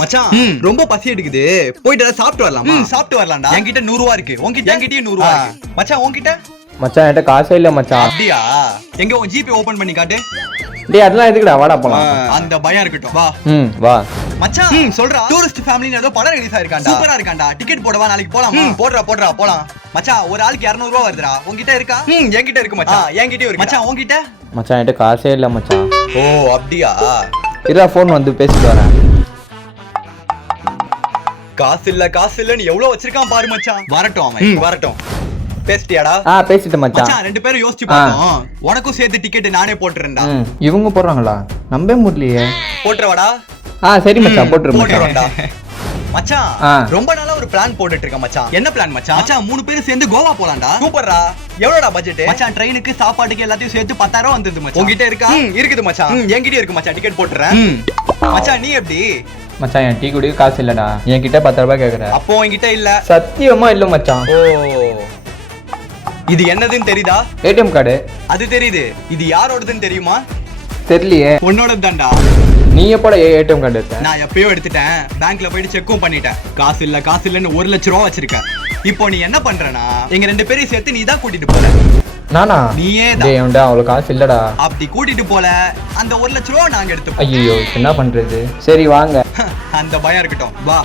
மச்சான் ரொம்ப பசி எடுக்குது, போயிட்டு சாப்பிட்டு வரலாமா? சாப்பிட்டு வரலாம்டா. என்கிட்ட 100 ரூபா இருக்கு, உன்கிட்ட? என்கிட்டயும் 100 ரூபா இருக்கு. மச்சான் உன்கிட்ட? மச்சான் என்கிட்ட காசே இல்ல மச்சான். அப்படியா? எங்க உன் ஜிபே ஓபன் பண்ணி காட்டு. டேய் அதெல்லாம் எதுக்குடா, வாடா போலாம். அந்த பயம் இருக்கட்டும், வா. வா மச்சான் சொல்றா, டூரிஸ்ட் ஃபேமிலின்னு ஏதோ படம் ரிலீஸ் ஆயிருக்காண்டா. சூப்பரா இருக்காண்டா. டிக்கெட் போடவா? நாளைக்கு போலாமா? போடுறா போலாம். மச்சான் ஒரு ஆளுக்கு 200 ரூபா வருதுடா. உன்கிட்ட இருக்கா? என்கிட்ட இருக்கு மச்சான். என்கிட்டயும் இருக்கு. மச்சான் உன்கிட்ட? மச்சான் என்கிட்ட காசே இல்ல மச்சான். ஓ அப்படியா? இருடா ஃபோன் வந்து பேசிட்டு வரேன். காசு இல்லன்னு எவ்வளவு வச்சிருக்கான் பாரு மச்சான். வரட்டும் அவன் வரட்டும். பேசிட்டியாடா? பேசிட்டு மச்சான். மச்சான் ரெண்டு பேரும் யோசிச்சு பாப்போம். உனக்கும் சேர்த்து டிக்கெட் நானே போட்டுறேன்டா. இவங்க போடுறாங்களா? நம்பவே முடியலையே. போட்டுறவாடா? சரி மச்சான் போட்டுறேன். போட்டுறேன்டா. மச்சான் ரொம்ப நாளா ஒரு பிளான் போட்டுட்டு இருக்கேன் மச்சான். என்ன பிளான் மச்சான்? மச்சான் 3 பேரும் சேர்ந்து கோவா போலாம்டா. சூப்பர்ரா. எவ்வளவுடா பட்ஜெட்? மச்சான் ட்ரெயினுக்கு சாப்பாட்டுக்கு எல்லாத்தையும் சேர்த்து 10,000 வந்தது மச்சான். உன்கிட்ட இருக்கா? இருக்குது மச்சான். என்கிட்ட இருக்கு மச்சான். டிக்கெட் போட்டுறேன். மச்சான் நீ எப்படி? மச்சான் என் டீ குடிக்க காசு இல்லடா. என்கிட்ட 10 ரூபாய் கேக்குற. அப்போ என்கிட்ட இல்ல. சத்தியமா இல்ல மச்சான். ஓ இது என்னதுன்னு தெரியுதா? ATM card. அது தெரியுது. இது யாரோடதுன்னு தெரியுமா? தெரியலையே. உன்னோடது தான்டா. நீ எப்போட ஏடிஎம் கார்டு எடுத்த? நான் எப்பயோ எடுத்துட்டேன். பேங்க்ல போயிட்டு செக்கும் பண்ணிட்டேன். காசு இல்லன்னு 1 லட்சம் ரூபா வச்சிருக்கேன். இப்போ நீ என்ன பண்றனா, எங்க 2 பேரையும் சேர்த்து நீ தான் கூட்டிட்டு போற. நானா? நீயே தான். டேய் அவன்டா அவ்வளவு காசு இல்லடா. அப்படி கூட்டிட்டு போல அந்த 1 லட்சம் ரூபா நாங்க எடுத்துப்போம். ஐயோ என்ன பண்றது? சரி வாங்க. அந்த பயம் இருக்கட்டும், வா.